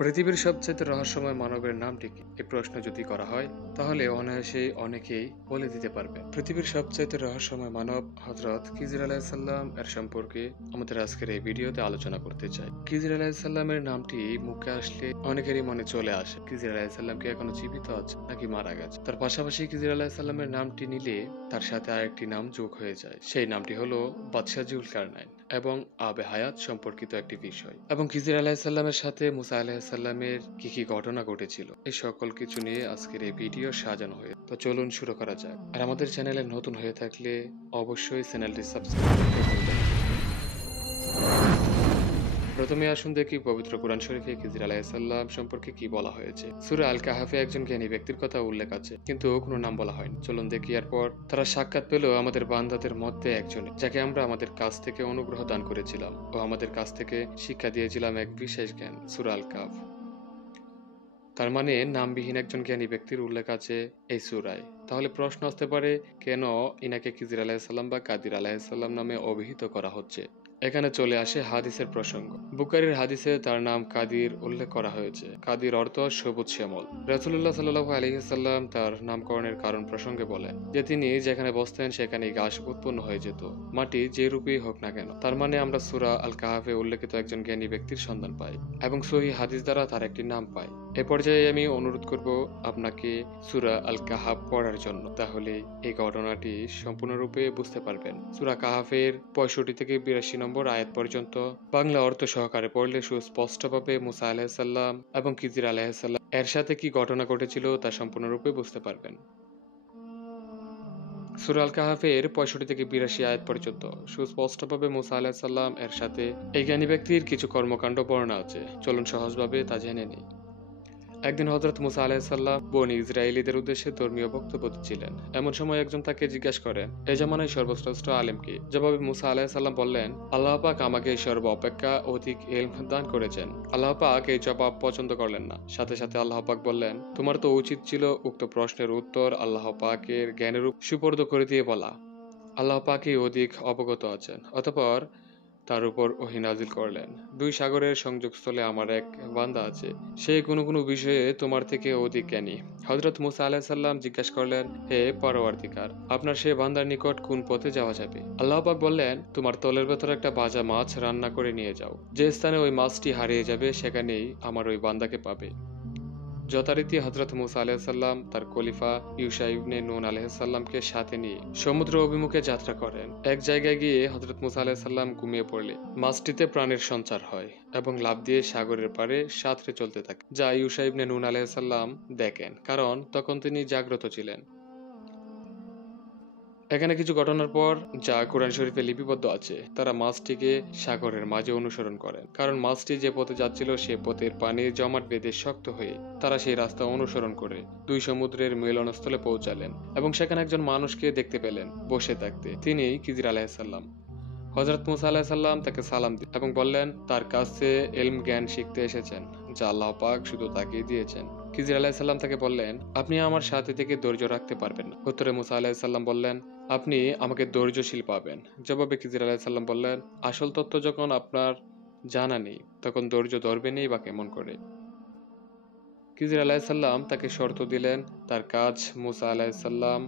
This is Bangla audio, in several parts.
পৃথিবীর সবচেয়ে রহস্যময় মানবের নামটি কি? এই প্রশ্ন যদি করা হয় তাহলে অনায়াসেই অনেকেই বলে দিতে পারবে। পৃথিবীর সবচেয়ে রহস্যময় মানব হযরত খিজির আলাইহিসসালাম এর সম্পর্কে আমাদের আজকের এই ভিডিওতে আলোচনা করতে চাই। খিজির আলাইহিসসালামের নামটি মুখে আসলে অনেকেরই মনে চলে আসে খিজির আলাইহিসসালাম কি এখনো জীবিত আছে নাকি মারা গেছে। তার পাশাপাশি খিজির আলাইহিসসালামের নামটি নিলে তার সাথে আরেকটি নাম যোগ হয়ে যায়। সেই নামটি হলো বাদশাহ জুলকারনাইন এবং আবে হায়াত সম্পর্কিত একটি বিষয়। এবং খিজির আলাইহিসসালামের সাথে মুসা আলাইহিসসালামের কি কি ঘটনা ঘটেছিল এই সকল কিছু নিয়ে আজকের এই ভিডিও সাজানো হয়েছে। তো চলুন শুরু করা যাক। আর আমাদের চ্যানেলে নতুন হয়ে থাকলে অবশ্যই চ্যানেলটি সাবস্ক্রাইব করে দিবেন। প্রথমে আসুন দেখি পবিত্র কোরআন শরীফে খিজির আলাইহিসসালাম সম্পর্কে কি বলা হয়েছে। সূরা আল কাহাফে একজন জ্ঞানী ব্যক্তির কথা উল্লেখ আছে, কিন্তু কোনো নাম বলা হয়নি। চলুন দেখি। এরপর তারা সাক্ষাৎ পেল আমাদের বান্দাদের মধ্যে একজনে, যাকে আমরা আমাদের কাছ থেকে অনুগ্রহ দান করেছিলাম ও আমাদের কাছ থেকে শিক্ষা দিয়েছিলাম এক বিশেষ জ্ঞান। সূরা আল কাহফ। তার মানে নামবিহীন একজন জ্ঞানী ব্যক্তির উল্লেখ আছে এই সূরায়। তাহলে প্রশ্ন আসতে পারে, কেন ইনাকে খিজির আলাইহিসসালাম বা কাদির আলাইহিসসালাম নামে অভিহিত করা হচ্ছে? এখানে চলে আসে হাদিসের প্রসঙ্গ। বুখারীর হাদিসে তার নাম কাদির উল্লেখ করা হয়েছে। কাদির অর্থ সবুজ শ্যামল। রাসূলুল্লাহ সাল্লাল্লাহু আলাইহি ওয়াসাল্লাম তার নামকরণের কারণ প্রসঙ্গে বলেন যে তিনি যেখানে বসতেন সেখানেই ঘাস উৎপন্ন হয়ে যেত, মাটি যে রূপেই হোক না কেন। তার মানে আমরা সূরা আল কাহফে উল্লেখিত একজন জ্ঞানী ব্যক্তির সন্ধান পাই এবং সহিহ হাদিস দ্বারা তার একটি নাম পাই। এ পর্যায়ে আমি অনুরোধ করব আপনাকে সূরা আল কাহফ পড়ার জন্য, তাহলে এই ঘটনাটি সম্পূর্ণরূপে বুঝতে পারবেন। সূরা কাহফের 65 থেকে 82 নম্বর আয়াত পর্যন্ত বাংলা অর্থ সহকারে পড়লে সুস্পষ্টভাবে মুসা আলাইহিসসালাম এবং খিজির আলাইহিসসালাম এর সাথে কি ঘটনা ঘটেছিল তা সম্পূর্ণরূপে বুঝতে পারবেন। সূরা আল কাহফের 65 থেকে 82 আয়াত পর্যন্ত সুস্পষ্টভাবে মুসা আলাইহিসসালাম এর সাথে এই জ্ঞানী ব্যক্তির কিছু কর্মকাণ্ড বর্ণনা আছে। চলুন সহজভাবে তা জেনে নিই। একদিন হযরত মুসা আলাইহিসসালাম বনী ইসরাঈলীদের উদ্দেশ্যে ধর্মীয় বক্তব্য দিচ্ছিলেন। এমন সময় একজন তাকে জিজ্ঞাসা করেন, এই জামানায় সর্বশ্রেষ্ঠ আলেম কে? জবাবে মুসা আলাইহিসসালাম বললেন, আল্লাহ পাক আমাকে সর্ব অপেক্ষা অধিক ইলম দান করেছেন। আল্লাহ পাক এই জবাব পছন্দ করলেন না। সাথে সাথে আল্লাহ পাক বললেন, তোমার তো উচিত ছিল উক্ত প্রশ্নের উত্তর আল্লাহ পাকের জ্ঞানের সুপর্দ করে দিয়ে বলা। আল্লাহ পাকই অধিক অবগত আছেন। অতঃপর তার উপর ওহী নাজিল করলেন, দুই সাগরের সংযোগস্থলে আমার এক বান্দা আছে, সে কোনো কোনো বিষয়ে তোমার থেকে অধিক জ্ঞানী। হযরত মুসা আলাইহিসসালাম জিজ্ঞাসা করলেন, হে পরওয়ারদিগার, আপনার সে বান্দার নিকট কোন পথে যাওয়া যাবে? আল্লাহ পাক বললেন, তোমার তলের ভেতর একটা ভাজা মাছ রান্না করে নিয়ে যাও। যে স্থানে ওই মাছটি হারিয়ে যাবে সেখানেই আমার ওই বান্দাকে পাবে। যথারীতি হযরত মুসা আলাইহিসসালাম তার খলিফা ইউশা ইবনে নুন আলাইহিসসালামকে সাথে নিয়ে সমুদ্র অভিমুখে যাত্রা করেন। এক জায়গায় গিয়ে হযরত মুসা আলাইহিসসালাম ঘুমিয়ে পড়লে মাছটিতে প্রাণের সঞ্চার হয় এবং লাফ দিয়ে সাগরের পাড়ে সাঁতরে চলতে থাকে, যা ইউশা ইবনে নুন আলাইহিসসালাম দেখেন, কারণ তখন তিনি জাগ্রত ছিলেন। এখানে কিছু ঘটনার পর যা কোরআন শরীফে লিপিবদ্ধ আছে, তারা মাছটিকে সাগরের মাঝে অনুসরণ করেন, কারণ মাছটি যে পথে যাচ্ছিল সে পথের পানির জমাট বেঁধে শক্ত হয়ে তারা সেই রাস্তা অনুসরণ করে দুই সমুদ্রের মিলনস্থলে পৌঁছালেন এবং সেখানে একজন মানুষকে দেখতে পেলেন বসে থাকতে। তিনি খিজির আলাইহিসসালাম। হযরত মুসা আলাইহিসসালাম তাকে সালাম দিলেন এবং বললেন তার কাছে ইলম জ্ঞান শিখতে এসেছেন, যা আল্লাহ পাক শুধু তাকেই দিয়েছেন। খিজির আলাইহিসসালাম তাকে বললেন, আপনি আমার সাথে থেকে ধৈর্য রাখতে পারবেন না? উত্তরে মুসা আলাইহিসসালাম বললেন, আপনি আমাকে ধৈর্যশীল পাবেন। জবাবে খিজির আলাইহিসসালাম বললেন, আসল তথ্য যখন আপনার জানা নেই তখন ধৈর্য ধরবেনই বা কেমন করে? খিজির আলাইহিসসালাম তাকে শর্ত দিলেন, তার কাজ মুসা আলাইহিসসালাম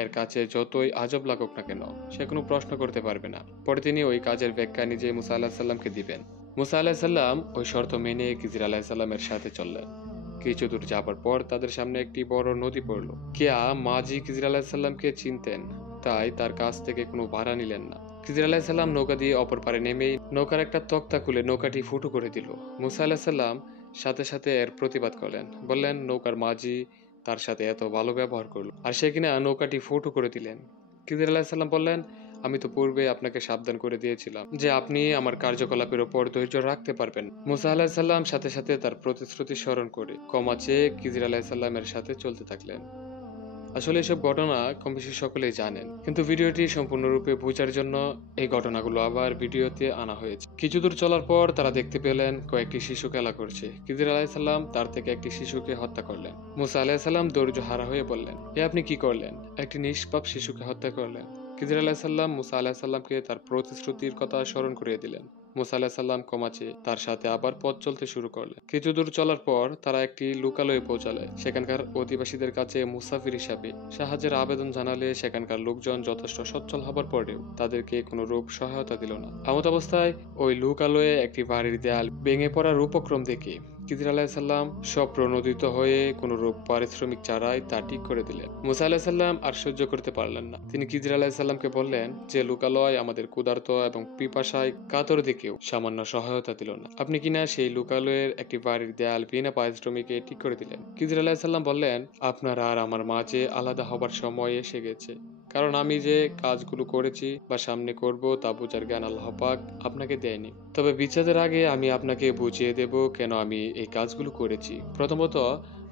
এর কাছে যতই আজব লাগুক না কেন সে কোনো প্রশ্ন করতে পারবে না। পরে তিনি ওই কাজের ব্যাখ্যা নিজে মুসা আলাইহিসসালামকে দিবেন। মুসা আলাইহিসসালাম ওই শর্ত মেনে খিজির আলাইহিসসালামের সাথে চললেন। কিছু দূর যাবার পর তাদের সামনে একটি বড় নদী পড়ল। কিয়া মাঝি খিজির আলাইহিসসালামকে চিনতেন, তাই তার কাছ থেকে কোনো ভাড়া নিলেন না। খিজির আলাইহিসসালাম নৌকা দিয়ে অপর পারে নেমেই নৌকার একটা তক্তা খুলে নৌকাটি ফুটো করে দিল। মুসা আলাইহিসসালাম সাথে সাথে এর প্রতিবাদ করলেন, বললেন নৌকার মাঝি তার সাথে এত ভালো ব্যবহার করলো আর সে কিনা নৌকাটি ফুটো করে দিলেন। খিজির আলাইহিসসালাম বললেন, আমি তো পূর্বে আপনাকে সাবধান করে দিয়েছিলাম যে আপনি আমার কার্যকলাপের উপর ধৈর্য রাখতে পারবেন। মুসা আলাইহিসসালাম সাথে সাথে তার প্রতিশ্রুতি স্মরণ করে ক্ষমা চেয়ে খিজির আলাইহিসসালামের সাথে চলতে থাকলেন। আসলে এসব ঘটনা কম বেশি সকলেই জানেন, কিন্তু ভিডিওটি সম্পূর্ণরূপে বোঝার জন্য এই ঘটনাগুলো আবার ভিডিওতে আনা হয়েছে। কিছু দূর চলার পর তারা দেখতে পেলেন কয়েকটি শিশু খেলা করছে। খিজির আলাইহিসসালাম তার থেকে একটি শিশুকে হত্যা করলেন। মুসা আলাইহিসসালাম ধৈর্য হারা হয়ে বললেন, এ আপনি কি করলেন? একটি নিষ্পাপ শিশুকে হত্যা করলেন। খিজির আলাইহিসসালাম মুসা আলাইহিসসালামকে তার প্রতিশ্রুতির কথা স্মরণ করিয়ে দিলেন। মুসা আলাহিসাল্লাম কমাচে তার সাথে আবার পথ চলতে শুরু করলেন। কিছু দূর চলার পর তারা একটি লোকালয়ে পৌঁছালে। সেখানকার অধিবাসীদের কাছে মুসাফির হিসাবে সাহায্যের আবেদন জানালে সেখানকার লোকজন যথেষ্ট সচ্ছল হবার পরেও তাদেরকে কোনো রূপ সহায়তা দিল না। এমত অবস্থায় ওই লোকালয়ে একটি বাড়ির দেয়াল ভেঙে পড়ার উপক্রম দেখে খিদির আলাহিসাল্লাম সব প্রণোদিত হয়ে কোনো রূপ পারিশ্রমিক ছাড়াই তা ঠিক করে দিলেন। মুসা আলাহিসাল্লাম আর সহ্য করতে পারলেন না। তিনি খিদির আলাহিসাল্লামকে বললেন, যে লোকালয় আমাদের ক্ষুধার্ত এবং পিপাসায় কাতর দিকেও সামান্য সহায়তা দিল না, আপনি কিনা সেই লোকালয়ের একটি বাড়ির দেয়াল বিনা পারিশ্রমিকে ঠিক করে দিলেন। খিদির আলাহিসাল্লাম বললেন, আপনার আর আমার মাঝে আলাদা হবার সময় এসে গেছে, কারণ আমি যে কাজগুলো করেছি বা সামনে করব তা বোঝার জ্ঞান আল্লাহ পাক আপনাকে দেয়নি। তবে বিচ্ছেদের আগে আমি আপনাকে বুঝিয়ে দেব কেন আমি এই কাজগুলো করেছি। প্রথমত,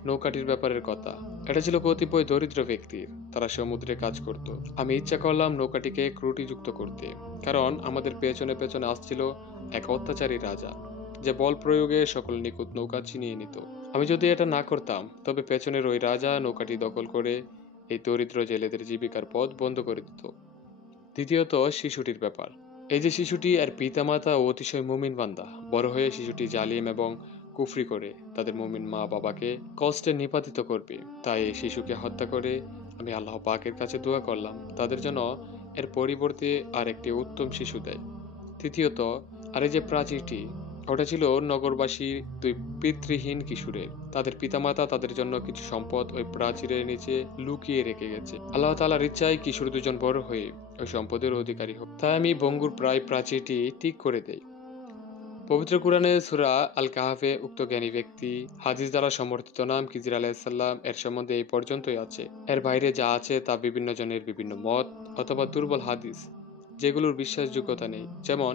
নৌকাটির ব্যাপারের কথা। এটা ছিল কতিপয় দরিদ্র ব্যক্তির, তারা সমুদ্রে কাজ করত। আমি ইচ্ছা করলাম নৌকাটিকে ত্রুটিযুক্ত করতে, কারণ আমাদের পেছনে পেছনে আসছিল এক অত্যাচারী রাজা, যে বল প্রয়োগে সকল নিখুঁত নৌকা ছিনিয়ে নিত। আমি যদি এটা না করতাম, তবে পেছনের ওই রাজা নৌকাটি দখল করে এই দরিদ্র জেলেদের জীবিকার পথ বন্ধ করে দিত। দ্বিতীয়ত, শিশুটির ব্যাপার। এই যে শিশুটি আর পিতামাতা ও অতিশয় মুমিন বান্দা, বড় হয়ে শিশুটি জালিম এবং কুফরি করে তাদের মুমিন মা বাবাকে কষ্টে নিপাতিত করবে। তাই এই শিশুকে হত্যা করে আমি আল্লাহ পাকের কাছে দোয়া করলাম তাদের জন্য এর পরিবর্তে আর একটি উত্তম শিশু দেয়। তৃতীয়ত, আর এই যে প্রাচীরটি, ওটা ছিল নগরবাসী দুই পিতৃহীন কিশোরের। তাদের পিতামাতা তাদের জন্য কিছু সম্পদ ওই প্রাচীরের নিচে লুকিয়ে রেখে গেছে। আল্লাহ তাআলার ইচ্ছায় কিশোর দুজন বড় হয়ে ওই সম্পদের অধিকারী হোক, তাই আমি ভঙ্গুর প্রায় প্রাচীরটি ঠিক করে দেই। পবিত্র কুরআনে সূরা আল কাহাফে উক্ত জ্ঞানী ব্যক্তি হাদিস দ্বারা সমর্থিত নাম খিজির আলাইহিসসালাম এর সম্বন্ধে এই পর্যন্তই আছে। এর বাইরে যা আছে তা বিভিন্ন জনের বিভিন্ন মত অথবা দুর্বল হাদিস, যেগুলোর বিশ্বাসযোগ্যতা নেই। যেমন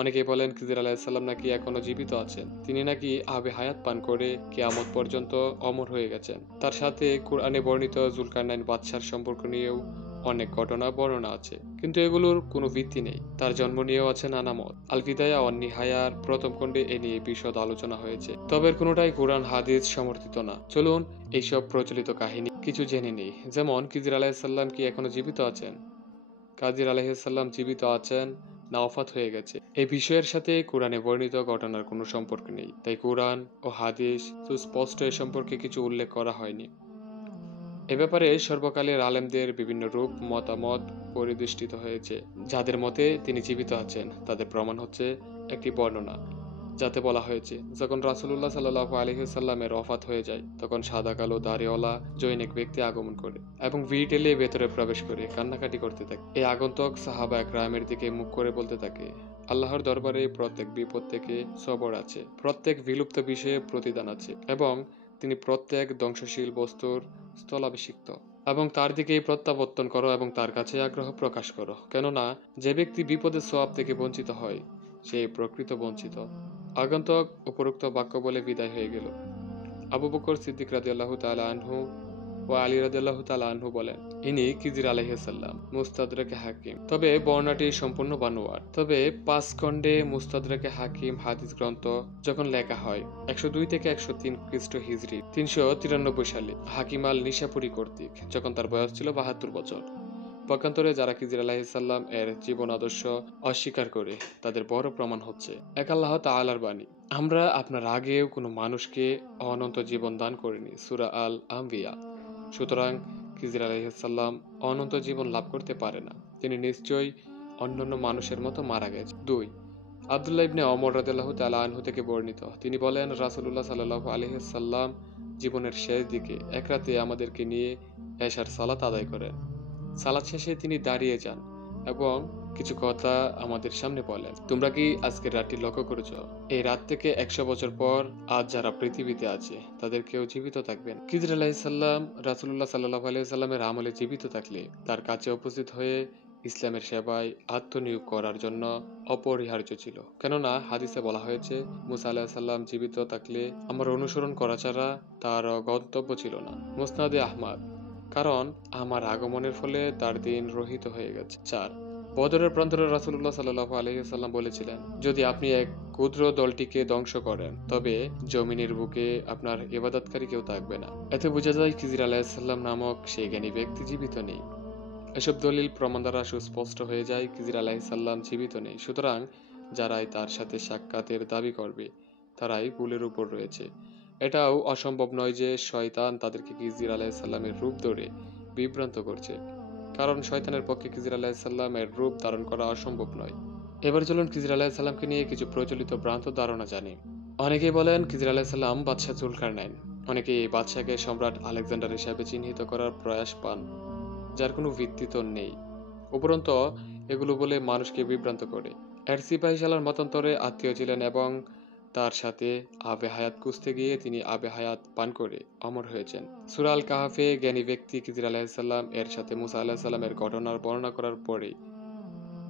অনেকে বলেন খিজির আলাইহিসসালাম নাকি এখনো জীবিত আছেন, তিনি নাকি আবে হায়াত পান করে কিয়ামত পর্যন্ত অমর হয়ে গেছেন। তার সাথে কুরআনে বর্ণিত জুলকারনাইন বাদশার সম্পর্ক নিয়েও অনেক ঘটনা বর্ণনা আছে, কিন্তু এগুলোর কোনো ভিত্তি নেই। তার জন্ম নিয়েও আছে নানা মত। আল বিদায়া ওয়ান নিহায়ার প্রথম খণ্ডে এ নিয়ে বিশদ আলোচনা হয়েছে, তবে এর কোনোটাই কোরআন হাদিস সমর্থিত না। চলুন এইসব প্রচলিত কাহিনী কিছু জেনে নেই। যেমন খিজির আলাইহিসসালাম কি এখনো জীবিত আছেন? খিজির আলাইহিসসালাম জীবিত আছেন না ওফাত হয়ে গেছে, এই বিষয়ের সাথে কোরআনে বর্ণিত ঘটনার কোনো সম্পর্ক নেই। তাই কোরআন ও হাদিস সুস্পষ্ট এ সম্পর্কে কিছু উল্লেখ করা হয়নি। এ ব্যাপারে সর্বকালের আলেমদের বিভিন্ন রূপ মতামত পরিদৃষ্টিত হয়েছে। যাদের মতে তিনি জীবিত আছেন, তাদের প্রমাণ হচ্ছে একটি বর্ণনা, যাতে বলা হয়েছে যখন রাসূলুল্লাহ সাল্লাল্লাহু আলাইহি ওয়াসাল্লামের ওফাত হয়ে যায়, তখন সাদা কালো দাড়িওয়ালা জৈনিক ব্যক্তি আগমন করে এবং ভিড় ঠেলে ভেতরে প্রবেশ করে কান্নাকাটি করতে থাকে। এই আগন্তুক সাহাবা একরামের দিকে মুখ করে বলতে থাকে, আল্লাহর দরবারে প্রত্যেক বিপদ থেকে সবর আছে, প্রত্যেক বিলুপ্ত বিষয়ে প্রতিদান আছে, এবং তিনি প্রত্যেক ধ্বংসশীল বস্তুর স্থলাভিষিক্ত, এবং তার দিকেই প্রত্যাবর্তন করো এবং তার কাছে আগ্রহ প্রকাশ করো, কেননা যে ব্যক্তি বিপদের সওয়াব থেকে বঞ্চিত হয় সেই প্রকৃত বঞ্চিত। আগন্তুক উপরোক্ত বাক্য বলে বিদায় হয়ে গেল। আবু বকর সিদ্দিক রাদিয়াল্লাহু তাআলা আনহু ও আলী রাদিয়াল্লাহু তাআলা আনহু বলেন, ইনি খিজির আলাইহিস সালাম, মুস্তাদরাকে হাকিম। তবে বর্ণনাটি সম্পূর্ণ বানোয়ার। তবে 5 খণ্ডে মুস্তাদরাকে হাকিম হাদিস গ্রন্থ যখন লেখা হয় 102 থেকে 103 খ্রিস্ট হিজরি 393 সালে হাকিম আল নিশাপুরি কর্তৃক, যখন তার বয়স ছিল 72 বছর। পক্ষান্তরে যারা খিজির আলাইহিসসালাম এর জীবন আদর্শ অস্বীকার করে, তাদের বড় প্রমাণ হচ্ছে এক আল্লাহ তাআলার বাণী, আমরা আপনার আগেও কোনো মানুষকে অনন্ত জীবন দান করিনি, সূরা আল আম্বিয়া। সুতরাং খিজির আলাইহিসসালাম অনন্ত জীবন লাভ করতে পারে না, তিনি নিশ্চয়ই অন্যান্য মানুষের মতো মারা গেছে। 2 আব্দুল্লাহ ইবনে ওমর রাদিয়াল্লাহু তাআলা আনহু থেকে বর্ণিত, তিনি বলেন রাসূলুল্লাহ সাল্লাল্লাহু আলাইহি ওয়াসাল্লাম জীবনের শেষ দিকে এক রাতে আমাদেরকে নিয়ে এশার সালাত আদায় করেন। সালাত শেষে তিনি দাঁড়িয়ে যান এবং কিছু কথা আমাদের সামনে বলেন, তোমরা কি আজকের রাতটি লক্ষ্য করেছ? এই রাত থেকে 100 বছর পর আজ যারা পৃথিবীতে আছে তাদের কেউ জীবিত থাকবেন। খিজির আলাইহিসসালাম রাসূলুল্লাহ সাল্লাল্লাহু আলাইহি ওয়াসাল্লামের আমলে জীবিত থাকলে তার কাছে উপস্থিত হয়ে ইসলামের সেবায় আত্মনিয়োগ করার জন্য অপরিহার্য ছিল, কেননা হাদিসে বলা হয়েছে মুসা আলাইহিস সালাম জীবিত থাকলে আমার অনুসরণ করা ছাড়া তার গন্তব্য ছিল না। মুসনাদে আহমদ, কারণ আমার আগমনের ফলে তার দিন রহিত হয়ে গেছে। 4 বদরের প্রান্তরে রাসূলুল্লাহ সাল্লাল্লাহু আলাইহি ওয়াসাল্লাম বলেছিলেন, যদি আপনি এক ক্ষুদ্র দলটিকে ধ্বংস করেন, তবে জমিনের বুকে আপনার ইবাদতকারী কেউ থাকবে না। এতে বোঝা যায় খিজির আলাইহিস সালাম নামক সেই জ্ঞানী ব্যক্তি জীবিত নেই। এসব দলিল প্রমাণ দ্বারা সুস্পষ্ট হয়ে যায় খিজির আলাইহিস সালাম জীবিত নেই। সুতরাং যারাই তার সাথে সাক্ষাতের দাবি করবে তারাই ভুলের উপর রয়েছে। এটাও অসম্ভব নয় যে শয়তান তাদেরকে খিজির আলাইহিসসালামের রূপ ধরে বিভ্রান্ত করছে, কারণ শয়তানের পক্ষে খিজির আলাইহিসসালামের রূপ ধারণ করা অসম্ভব নয়। এবার চলুন খিজির আলাইহিসসালামকে নিয়ে কিছু প্রচলিত ভ্রান্ত ধারণা জানি। অনেকেই বলেন খিজির আলাইহিসসালাম বাদশাহ জুলকারনাইন, অনেকেই এই বাদশাকে সম্রাট আলেকজান্ডার হিসাবে চিহ্নিত করার প্রয়াস পান, যার কোনো ভিত্তি তো নেই। উপরন্তু এগুলো বলে মানুষকে বিভ্রান্ত করে। এর সিপাহীশালার মতান্তরে আত্মীয় ছিলেন এবং তার সাথে আবে হায়াত খুঁজতে গিয়ে তিনি আবে হায়াত পান করে অমর হয়েছেন। সূরা আল কাহাফে জ্ঞানী ব্যক্তি খিজির আলাইহিসসালাম এর সাথে মুসা আলাইহিসসালামের ঘটনার বর্ণনা করার পরেই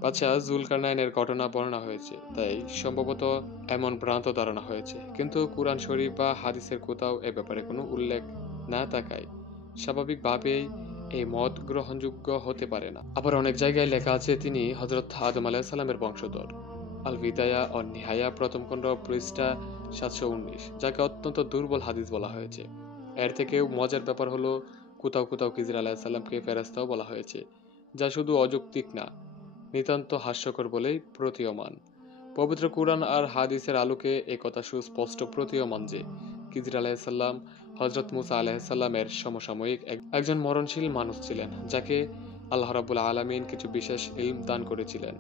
বাদশাহ জুলকারনাইনের ঘটনা বর্ণনা হয়েছে, তাই সম্ভবত এমন ভ্রান্ত ধারণা হয়েছে। কিন্তু কুরআন শরীফ বা হাদিসের কোথাও এ ব্যাপারে কোনো উল্লেখ না থাকায় স্বাভাবিকভাবেই এই মত গ্রহণযোগ্য হতে পারে না। আবার অনেক জায়গায় লেখা আছে তিনি হযরত আদম আলাইহিস সালামের বংশধর। আল বিদায়া ও নিহায়া প্রথম খণ্ড পৃষ্ঠা 719, যাকে অত্যন্ত দুর্বল হাদিস বলা হয়েছে। এর থেকেও মজার ব্যাপার হলো কোথাও কোথাও খিজির আলাইহিস সালামকে ফেরেশতাও বলা হয়েছে, যা শুধু অযৌক্তিক না, নিতান্ত হাস্যকর বলেই প্রতীয়মান। পবিত্র কুরআন আর হাদিসের আলোকে এই কথা সুস্পষ্ট প্রতীয়মান যে খিজির আলাইহিসসালাম হযরত মুসা আলাইহিসসালামের সমসাময়িক একজন মরণশীল মানুষ ছিলেন, যাকে আল্লাহ রাব্বুল আলামিন কিছু বিশেষ ইলম দান করেছিলেন।